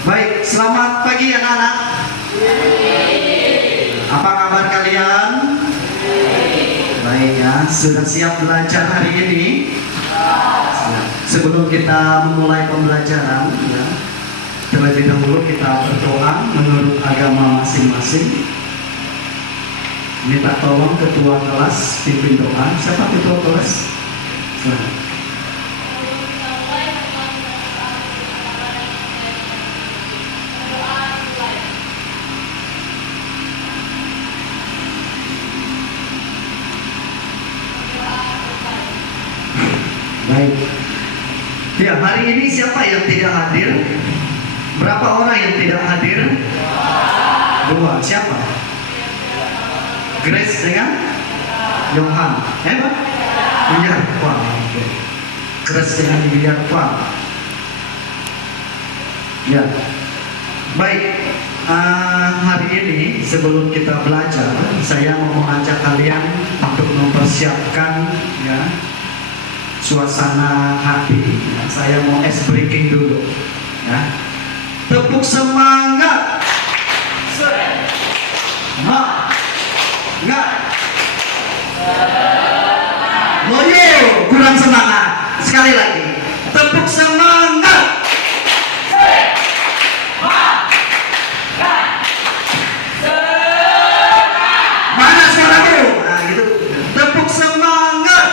Baik, selamat pagi anak-anak. Apa kabar kalian? Baik ya, sudah siap belajar hari ini? Sebelum kita memulai pembelajaran, ya, terlebih dahulu kita berdoa menurut agama masing-masing. Minta tolong ketua kelas pimpin doa. Siapa ketua kelas? Silahkan. Baik. Ya, hari ini siapa yang tidak hadir? Berapa orang yang tidak hadir? Dua. Siapa? Grace dengan Johan. Hebat. Biar Kuang. Grace dengan Biar Kuang. Ya. Baik. Hari ini sebelum kita belajar, saya mau mengajak kalian untuk mempersiapkan ya suasana hati. Ya, saya mau ice breaking dulu. Ya. Tepuk semangat. Enggak. Loyo, kurang semangat. Sekali lagi. Tepuk semangat. Mana suaraku? Nah, gitu. Tepuk semangat.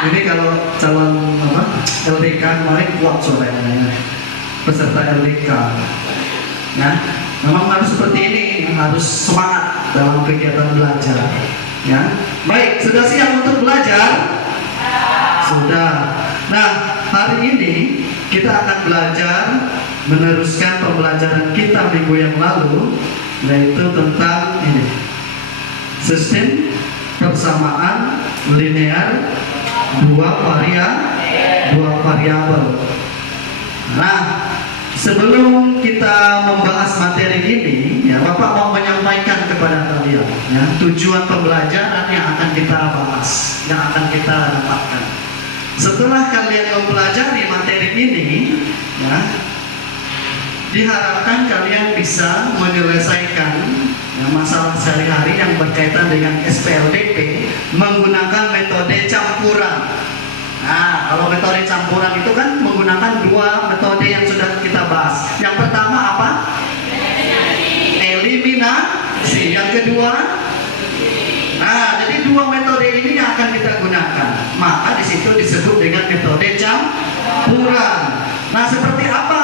Ini kalau calon LDK kemarin kuat suaranya, peserta LDK. Nah, memang harus seperti ini, harus semangat dalam kegiatan belajar. Ya, baik, sudah siap untuk belajar? Sudah. Nah, hari ini kita akan belajar meneruskan pembelajaran kita minggu yang lalu, yaitu tentang ini, sistem persamaan linear dua variabel. Nah, sebelum kita membahas materi ini, ya Bapak mau menyampaikan kepada kalian, ya tujuan pembelajaran yang akan kita bahas, yang akan kita dapatkan. Setelah kalian mempelajari materi ini, ya diharapkan kalian bisa menyelesaikan ya, masalah sehari-hari yang berkaitan dengan SPLDP menggunakan metode campuran. Nah, kalau metode campuran itu kan menggunakan dua metode yang sudah kita bahas. Yang pertama apa? Eliminasi. Yang kedua, nah, jadi dua metode ini yang akan kita gunakan. Maka di situ disebut dengan metode campuran. Nah, seperti apa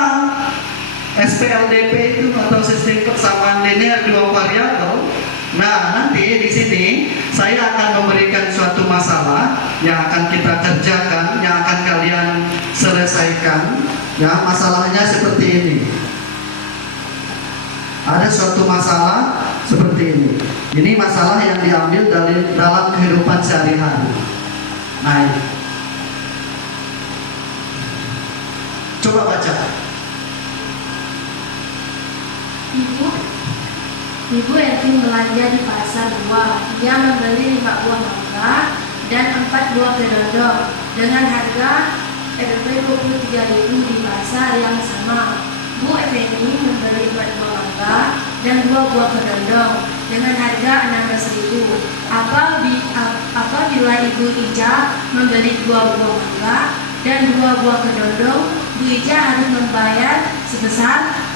SPLDP itu atau sistem persamaan linear dua variabel? Nah, nanti di sini saya akan memberikan suatu masalah yang akan kita kerjakan, yang akan kalian selesaikan. Ya, masalahnya seperti ini. Ada suatu masalah seperti ini. Ini masalah yang diambil dari dalam kehidupan sehari-hari. Nah, ini. Coba baca. Ibu Ervin belanja di pasar buah. Dia membeli 5 buah mangga dan 4 buah kedondong dengan harga Rp23.000 di pasar yang sama. Bu Effendi membeli 4 buah mangga dan 2 buah kedondong dengan harga Rp16.000. Apabila Ibu Ija membeli 2 buah mangga dan 2 buah kedondong, Bu Ija harus membayar sebesar.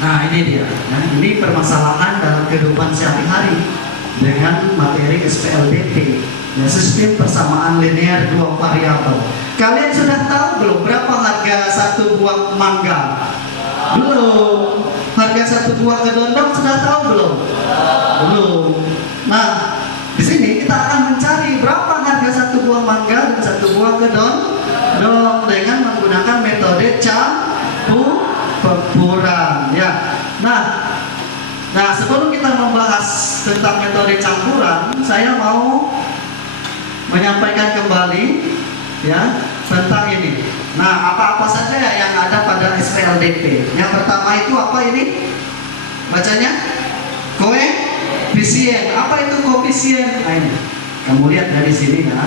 Nah, ini dia. Nah, ini permasalahan dalam kehidupan sehari-hari dengan materi SPLDP, ya, sistem persamaan linear dua variabel. Kalian sudah tahu belum berapa harga satu buah mangga? Belum. Harga satu buah kedondong sudah tahu belum? Belum. Nah, di sini kita akan mencari berapa harga satu buah mangga dan satu buah kedondong dengan menggunakan metode campuran, ya. Nah, sebelum kita membahas tentang metode campuran, saya mau menyampaikan kembali, ya, tentang ini. Nah, apa-apa saja yang ada pada SPLDP. Yang pertama itu apa ini? Bacanya? Koefisien. Apa itu koefisien? Nah, ini. Kamu lihat dari sini ya.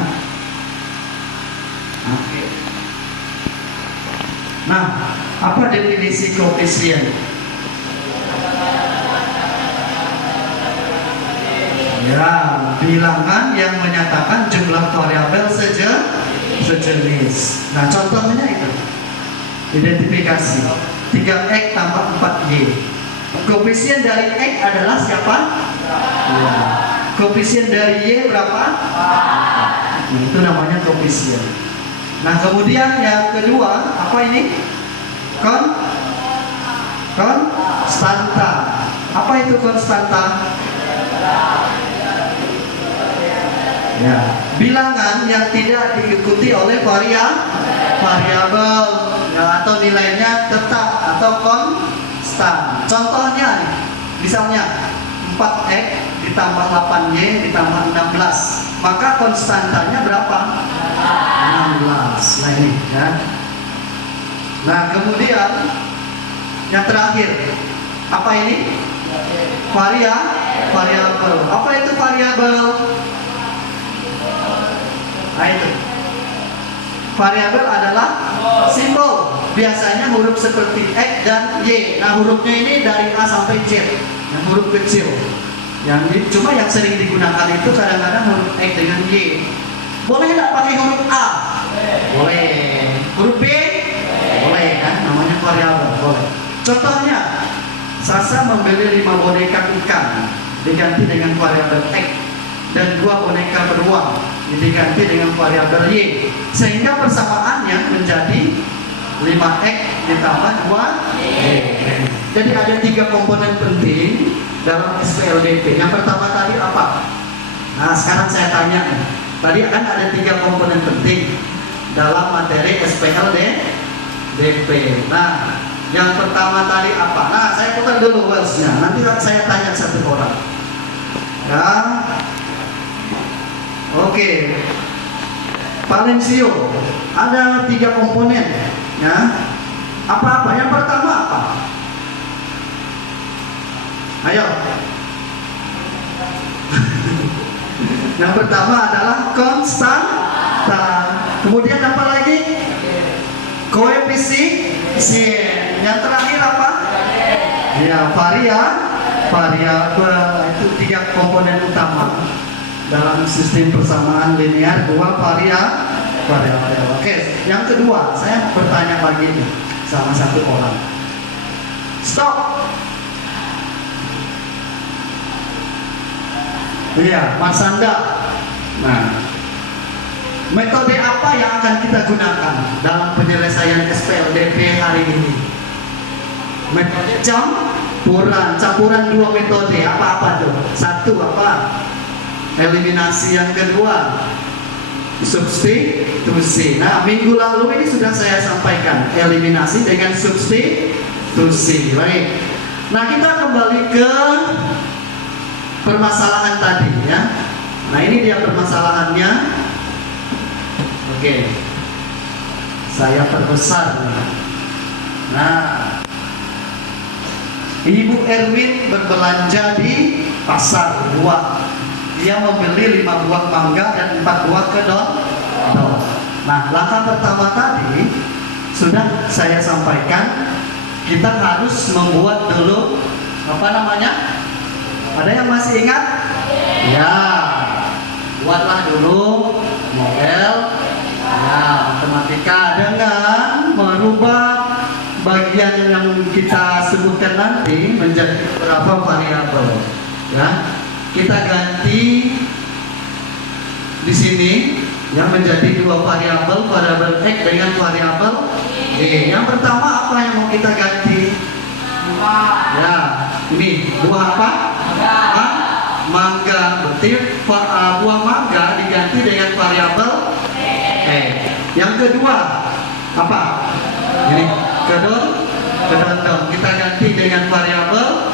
Oke. Nah, apa definisi koefisien? Ya, bilangan yang menyatakan jumlah variabel sejenis. Nah, contohnya itu. Identifikasi 3x tambah 4y. Koefisien dari x adalah siapa? Ya. Koefisien dari y berapa? Nah, itu namanya koefisien. Nah, kemudian yang kedua, apa ini? Konstanta. Apa itu konstanta? Ya, bilangan yang tidak diikuti oleh variabel ya, atau nilainya tetap atau konstan. Contohnya nih, misalnya 4x ditambah 8y ditambah 16, maka konstantanya berapa? 16. Nah ini ya. Nah kemudian yang terakhir, apa ini? Variabel. Apa itu variabel? Nah itu. Variabel adalah simbol. Biasanya huruf seperti X dan Y. Nah hurufnya ini dari A sampai Z. Yang huruf kecil. Cuma yang sering digunakan itu kadang-kadang huruf X dengan Y. Boleh nggak pakai huruf A? Boleh. Huruf B? Boleh kan? Namanya variabel. Boleh. Contohnya, Sasa membeli 5 boneka ikan diganti dengan variabel X dan 2 boneka beruang diganti dengan variabel Y, sehingga persamaannya menjadi 5x ditambah 2y. Jadi ada 3 komponen penting dalam SPLDP. Yang pertama tadi apa? Nah sekarang saya tanya, tadi kan ada 3 komponen penting dalam materi SPLDP. Nah yang pertama tadi apa? Nah saya putar dulu welsnya, nanti saya tanya satu orang ya. Oke, Valencio, ada 3 komponen ya. Apa-apa? Yang pertama apa? Ayo. Yang pertama adalah konstanta. Kemudian apa lagi? Koefisien. Yang terakhir apa? Ya, variabel. Itu 3 komponen utama dalam sistem persamaan linear 2 variabel. Oke, yang kedua saya bertanya lagi nih sama satu orang. Stop. Iya, Mas Sanda. Nah, metode apa yang akan kita gunakan dalam penyelesaian SPLDP hari ini? Metode campuran 2 metode. Apa-apa tuh? Satu apa? Eliminasi. Yang kedua substitusi. Nah minggu lalu ini sudah saya sampaikan eliminasi dengan substitusi. Baik. Nah kita kembali ke permasalahan tadi ya. Nah ini dia permasalahannya. Oke, saya perbesar. Nah Ibu Erwin berbelanja di pasar buah. Dia membeli 5 buah mangga dan 4 buah kedong. Nah, langkah pertama tadi sudah saya sampaikan, kita harus membuat dulu apa namanya? Ada yang masih ingat? Ya, buatlah dulu model ya, matematika dengan merubah bagian yang kita sebutkan nanti menjadi beberapa variabel. Ya. Kita ganti di sini yang menjadi 2 variabel X dengan variabel Y. Yang pertama apa yang mau kita ganti? Ya, ini buah apa? Mangga. Berarti buah mangga diganti dengan variabel X. Yang kedua apa? Ini kedondong. Kita ganti dengan variabel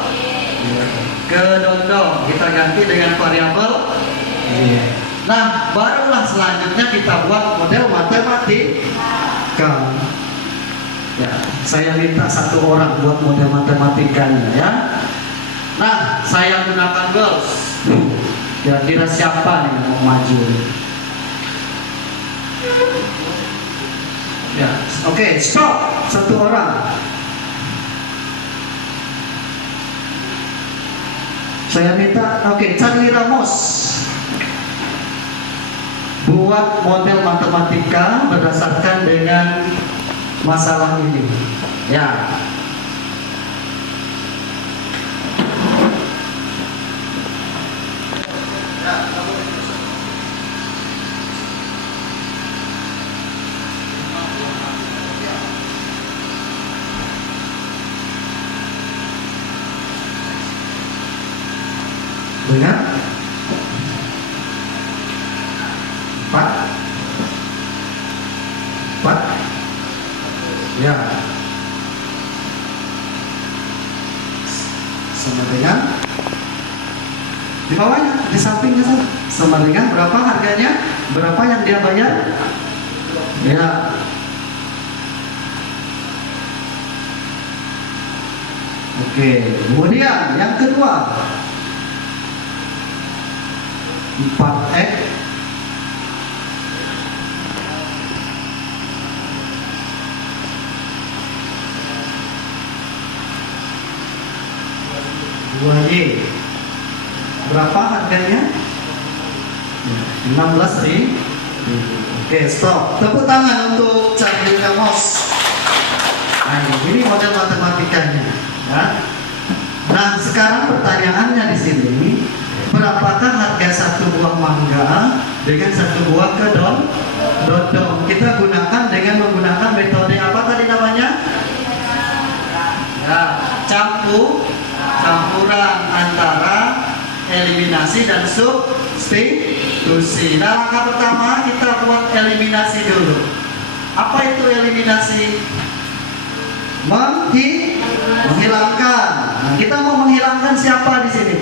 kedondong, kita ganti dengan variabel. Nah, barulah selanjutnya kita buat model matematika. Ya, saya minta satu orang buat model matematikanya ya. Nah, saya gunakan girls. Kira-kira siapa nih yang mau maju? Ya, oke, stop. Satu orang. Saya minta, oke, Charlie Ramos buat model matematika berdasarkan dengan masalah ini. Ya. Dengan 4 ya sama dengan di bawahnya, di sampingnya sama dengan berapa harganya, berapa yang dia bayar ya. Oke, kemudian yang kedua 4x dua y berapa harganya? 16.000. Oke, stop. Tepuk tangan untuk Charlie Ramos. Nah, ini model matematikanya ya. Nah, sekarang pertanyaannya di sini, berapakah harga satu buah mangga dengan satu buah dodol? Kita gunakan dengan menggunakan metode apa tadi namanya? Ya, campuran antara eliminasi dan substitusi. Nah, langkah pertama kita buat eliminasi dulu. Apa itu eliminasi? Menghilangkan. Nah, kita mau menghilangkan siapa di sini?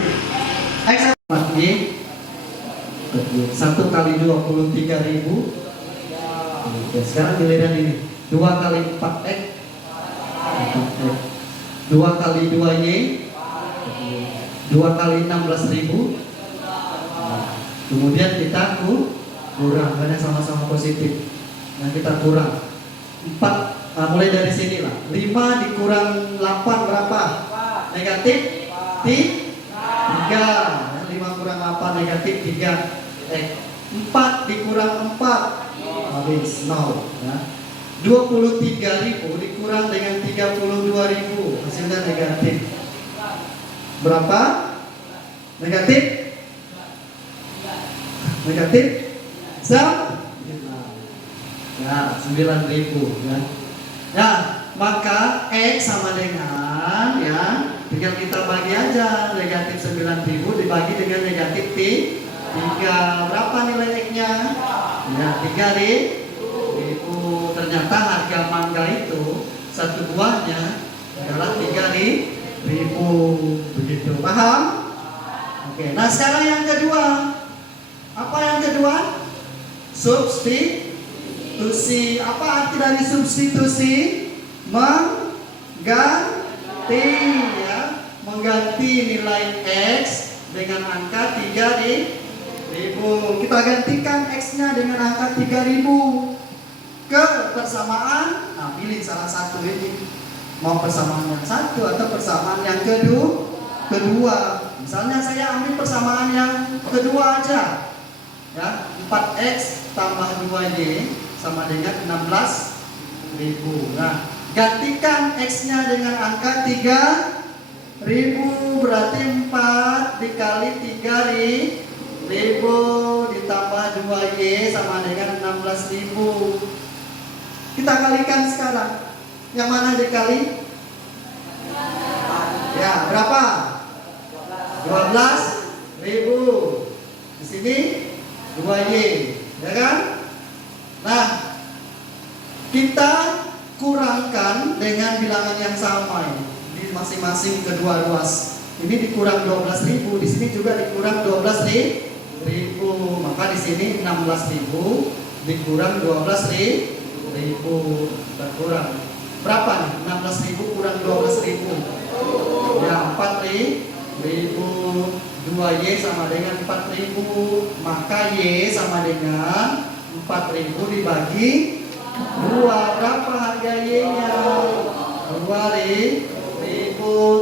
X ini 1 kali 23.000. Oke, sekarang giliran ini 2 kali 4x 2 kali 2y 2 kali 16.000. Kemudian kita kurang karena sama-sama positif. Nah, kita kurang 4. Nah, mulai dari sini lah. 5 dikurang 8 berapa? Negatif 3. 5 kurang 8 negatif 3. 4 dikurang 4 habis 0 ya. 23.000 dikurang dengan 32.000 hasilnya negatif. Berapa? Negatif 9.000 ya. Nah, maka X sama dengan ya, tinggal kita bagi aja negatif 9.000 dibagi dengan negatif 3. Berapa nilai X-nya? Ya, 3.000. Ternyata harga mangga itu satu buahnya adalah 3.000. Begitu, paham? Oke, nah sekarang yang kedua. Apa yang kedua? Substitusi. Apa arti dari substitusi? Mengganti ya, mengganti nilai X dengan angka 3.000. Kita gantikan X-nya dengan angka 3.000 ke persamaan. Nah, pilih salah satu ini. Mau persamaan yang satu atau persamaan yang kedua. Misalnya saya ambil persamaan yang kedua aja. Ya, 4x tambah 2y sama dengan 16.000. Nah, gantikan x-nya dengan angka 3.000, berarti 4 dikali 3.000 ditambah 2y sama dengan 16.000. Kita kalikan sekarang. Yang mana dikali? Ya, berapa? 12.000. Di sini 2y, ya kan? Nah, kita kurangkan dengan bilangan yang sama ini di masing-masing kedua ruas. Ini dikurang 12.000, di sini juga dikurang 12.000. Maka di sini 16.000 dikurang 12.000 berkurang. Berapa nih? 16.000 kurang 12.000. Ya, 4.000. 2Y sama dengan 4000, maka Y sama dengan 4000 dibagi 2. Berapa harga Y-nya? 2000.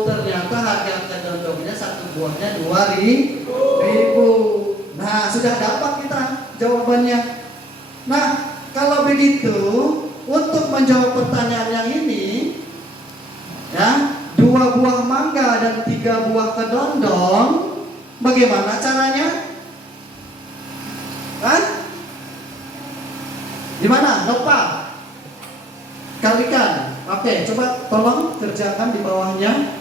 Ternyata harga kedondongnya satu buahnya 2000. Nah, sudah dapat kita jawabannya. Nah, kalau begitu, untuk menjawab pertanyaan yang ini, ya, 2 buah mangga dan 3 buah kedondong, bagaimana caranya? Hah? Gimana? Nopal? Kalikan. Oke, coba tolong kerjakan di bawahnya.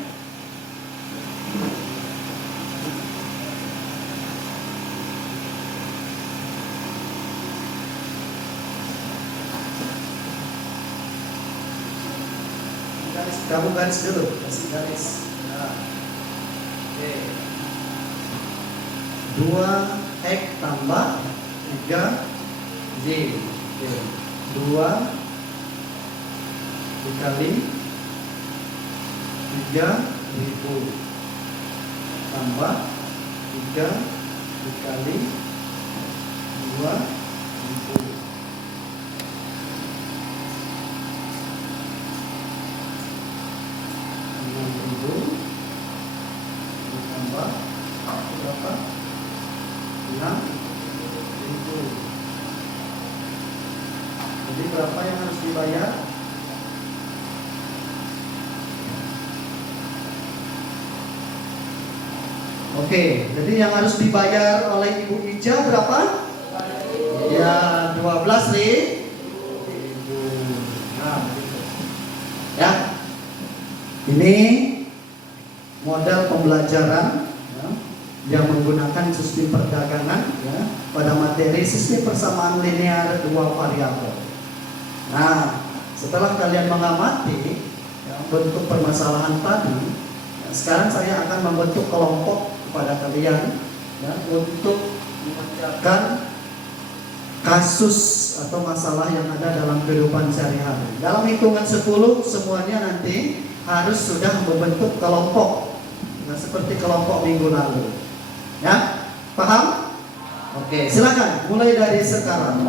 Kamu garis dulu, kasih garis. Nah. Oke. 2X tambah 3Y. Oke. 2 dikali 3000 tambah 3 dikali 2000. 6.000 ditambah berapa? 6.000. Jadi berapa yang harus dibayar? Oke, jadi yang harus dibayar oleh Ibu Ija berapa? Ya, 12.000. Nah, begitu. Ya. Ini model pembelajaran, ya, yang menggunakan sistem perdagangan, ya, pada materi sistem persamaan linear dua variabel. Nah, setelah kalian mengamati, ya, bentuk permasalahan tadi, ya, sekarang saya akan membentuk kelompok kepada kalian, ya, untuk mengerjakan kasus atau masalah yang ada dalam kehidupan sehari-hari. Dalam hitungan 10 semuanya nanti harus sudah membentuk kelompok, nah, seperti kelompok minggu lalu. Ya, paham? Oke, silakan mulai dari sekarang.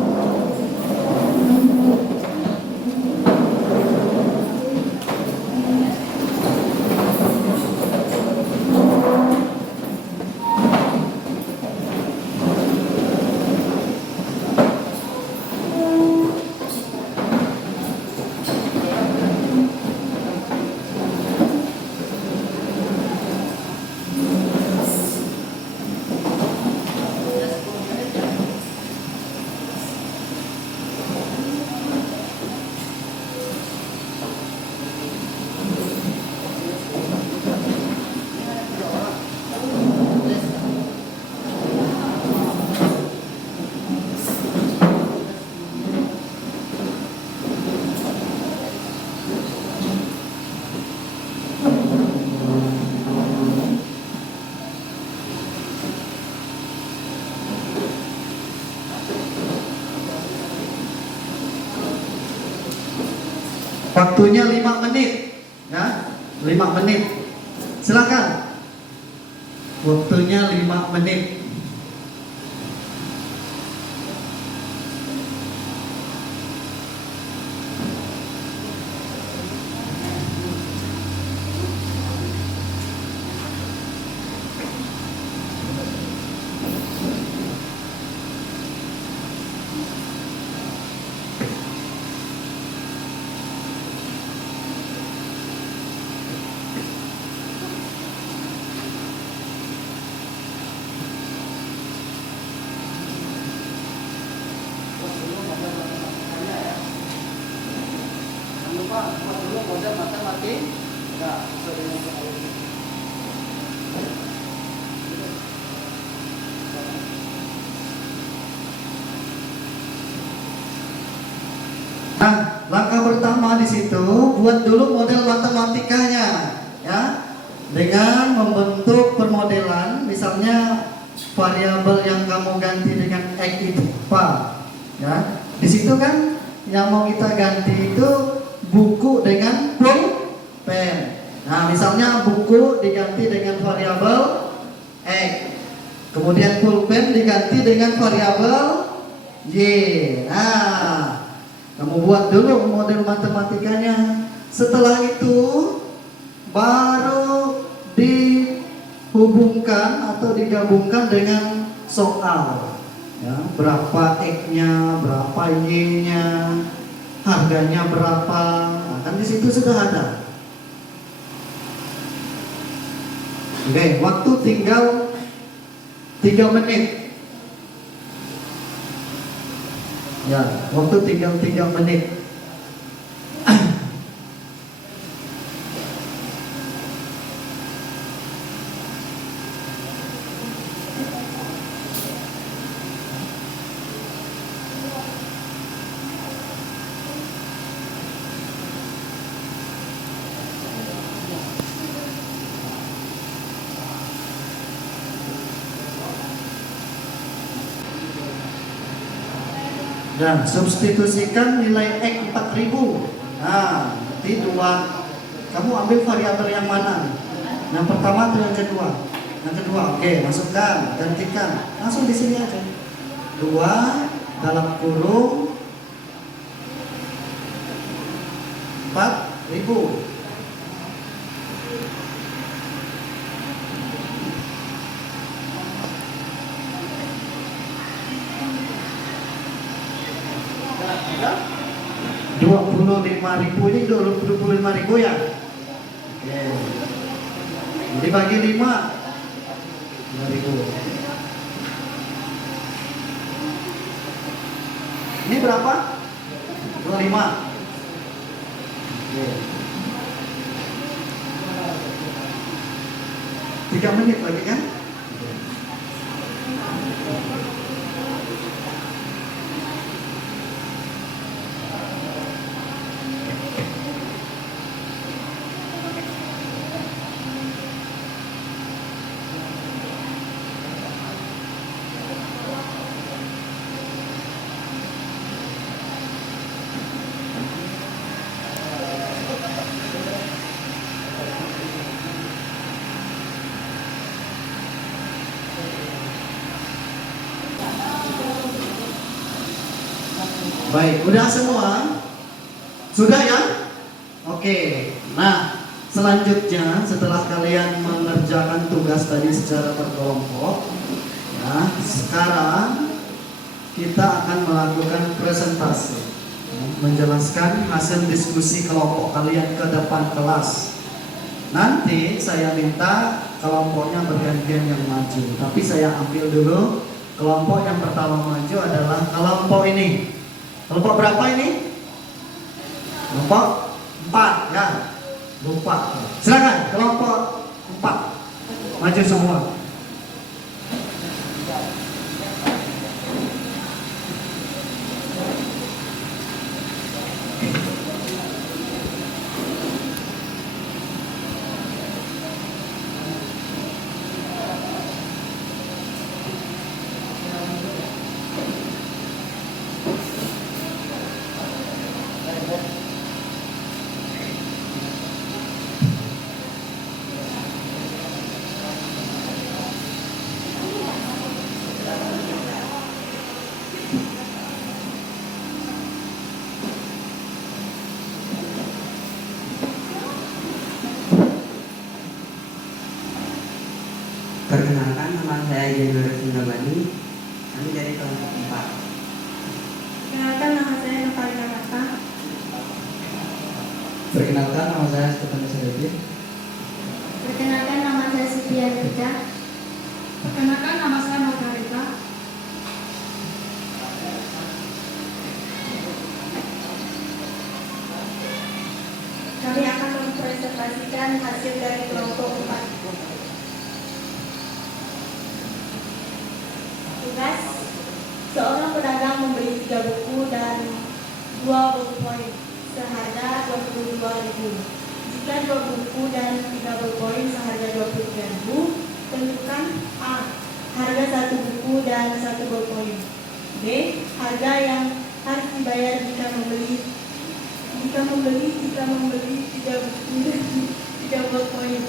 Waktunya 5 menit, ya, 5 menit. Silakan. Waktunya 5 menit. Nah, langkah pertama di situ buat dulu model matematikanya, ya, dengan membentuk permodelan, misalnya variabel yang kamu ganti dengan x itu apa, ya. Di situ kan yang mau kita ganti itu buku dengan pulpen. Nah, misalnya buku diganti dengan variabel X. Kemudian pulpen diganti dengan variabel Y. Nah, kamu buat dulu model matematikanya. Setelah itu baru dihubungkan atau digabungkan dengan soal. Ya, berapa X-nya, berapa Y-nya, harganya berapa. Nah, kan di situ sudah ada. Oke, waktu tinggal 3 menit. Ya, waktu tinggal 3 menit. Dan substitusikan nilai X 4000. Nah, nanti dua. Kamu ambil variabel yang mana? Yang pertama atau yang kedua? Yang kedua, oke, masukkan, gantikan. Langsung di sini aja. 2 dalam kurung 4000. Ya? 25.000 ini 25.000 ya. Oke. Jadi bagi 5 2.000. Ini berapa? 25. Oke. 3 menit lagi kan? Baik, udah semua? Sudah ya? Oke. Nah, selanjutnya setelah kalian mengerjakan tugas tadi secara berkelompok, ya, sekarang kita akan melakukan presentasi, ya, menjelaskan hasil diskusi kelompok kalian ke depan kelas. Nanti saya minta kelompoknya bergantian yang maju, tapi saya ambil dulu kelompok yang pertama maju adalah kelompok ini. Kelompok berapa ini? Kelompok 4 ya. Lupa. Silakan kelompok 4 maju semua. Perkenalkan, nama saya Januar Sindabani. Kami dari kelompok 4. Perkenalkan, nama saya Natalia Rata. Perkenalkan, nama saya Stefan Sadati. Perkenalkan, nama saya Sofia Rita. Perkenalkan, nama saya Margarita. Kami akan mempresentasikan hasil dari kelompok 4. Tugas: seorang pedagang membeli 3 buku dan 2 ballpoint seharga 22.000. Jika 2 buku dan 3 ballpoint seharga 23.000, tentukan A. Harga 1 buku dan 1 ballpoint. B. Harga yang harus dibayar jika membeli 3 buku dan 3 ballpoint.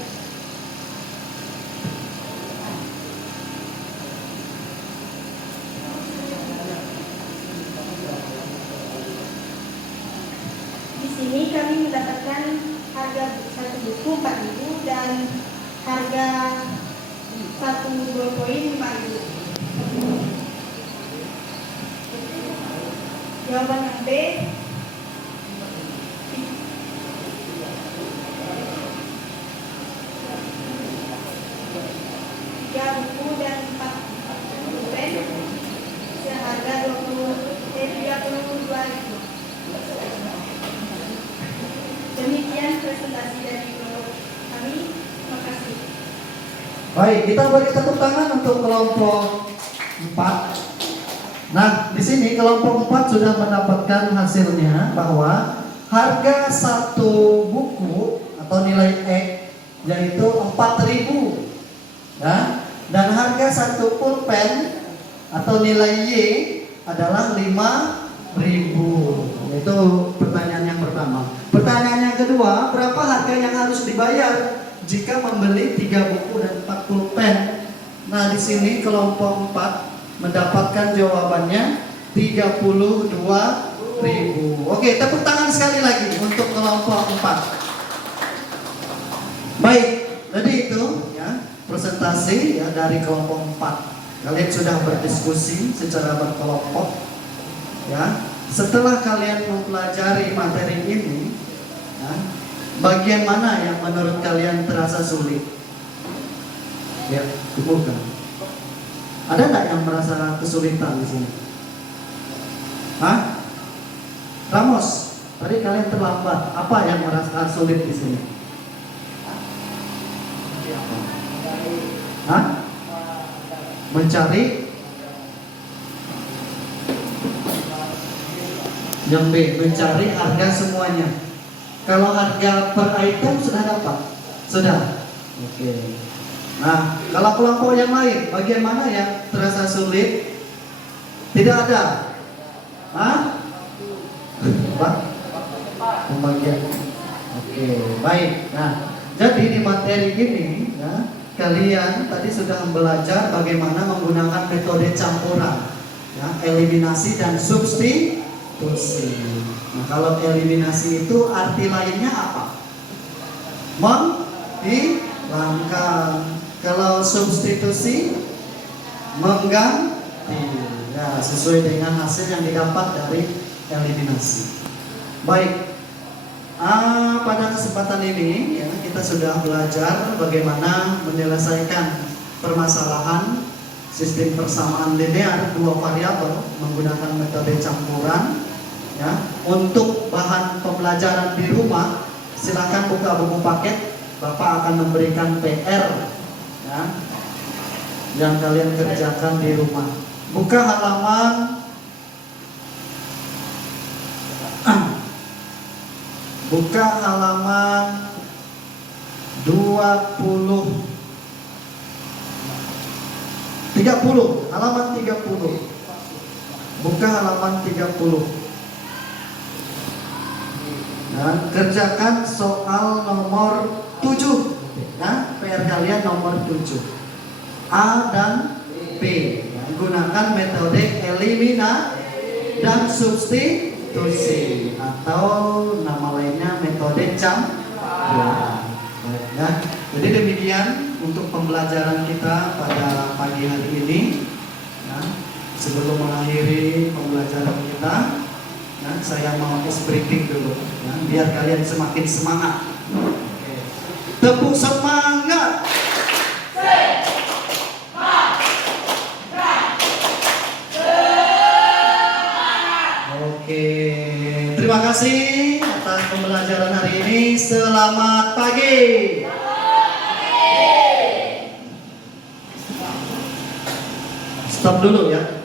sini kami mendapatkan harga satu buku 4.000 dan harga satu ballpoint 4.000. Jawaban yang B, 3 buku dan 4 pen seharga 32.000. Demikian presentasi dari kami. Terima kasih. Baik, kita beri tepuk tangan untuk kelompok 4. Nah, di sini kelompok 4 sudah mendapatkan hasilnya bahwa harga satu buku atau nilai E yaitu 4.000, ya, dan harga satu pulpen atau nilai Y adalah 5.000. Itu pertanyaan yang pertama. Pertanyaan yang kedua, berapa harga yang harus dibayar jika membeli 3 buku dan 4 pulpen? Nah, di sini kelompok 4 mendapatkan jawabannya 32.000. Oke, tepuk tangan sekali lagi untuk kelompok 4. Baik, jadi itu ya presentasi ya dari kelompok 4. Kalian sudah berdiskusi secara berkelompok ya. Setelah kalian mempelajari materi ini ya, bagian mana yang menurut kalian terasa sulit? Ya, kumpulkan. Ada nggak yang merasa kesulitan di sini? Hah? Ramos, tadi kalian terlambat. Apa yang merasa sulit di sini? Hah? Mencari. Yang B, mencari harga semuanya. Kalau harga per item sudah dapat? Sudah. Oke. Nah, kalau kelompok yang lain, bagian mana yang terasa sulit? Tidak ada. Hah? Pak? Pembagian. Oke, baik. Nah, jadi di materi ini, ya, kalian tadi sudah belajar bagaimana menggunakan metode campuran, ya, eliminasi dan substitusi. Nah, kalau eliminasi itu arti lainnya apa? Menghilangkan. Kalau substitusi mengganti. Ya, sesuai dengan hasil yang didapat dari eliminasi. Baik. Pada kesempatan ini ya, kita sudah belajar bagaimana menyelesaikan permasalahan sistem persamaan linear dua variabel menggunakan metode campuran. Ya, untuk bahan pembelajaran di rumah, silakan buka buku paket. Bapak akan memberikan PR ya, yang kalian kerjakan di rumah. Buka halaman buka halaman 30, halaman 30. Buka halaman 30. Dan kerjakan soal nomor 7. Nah, PR kalian nomor 7. A dan B. Ya, gunakan metode eliminasi dan substitusi atau nama lainnya metode campuran. Ya. Jadi demikian untuk pembelajaran kita pada pagi hari ini. Ya. Sebelum mengakhiri pembelajaran kita, ya, saya mau breathing dulu, ya, biar kalian semakin semangat. Oke. Tepuk semangat. Oke, terima kasih atas pembelajaran hari ini. Selamat pagi. Stop dulu ya.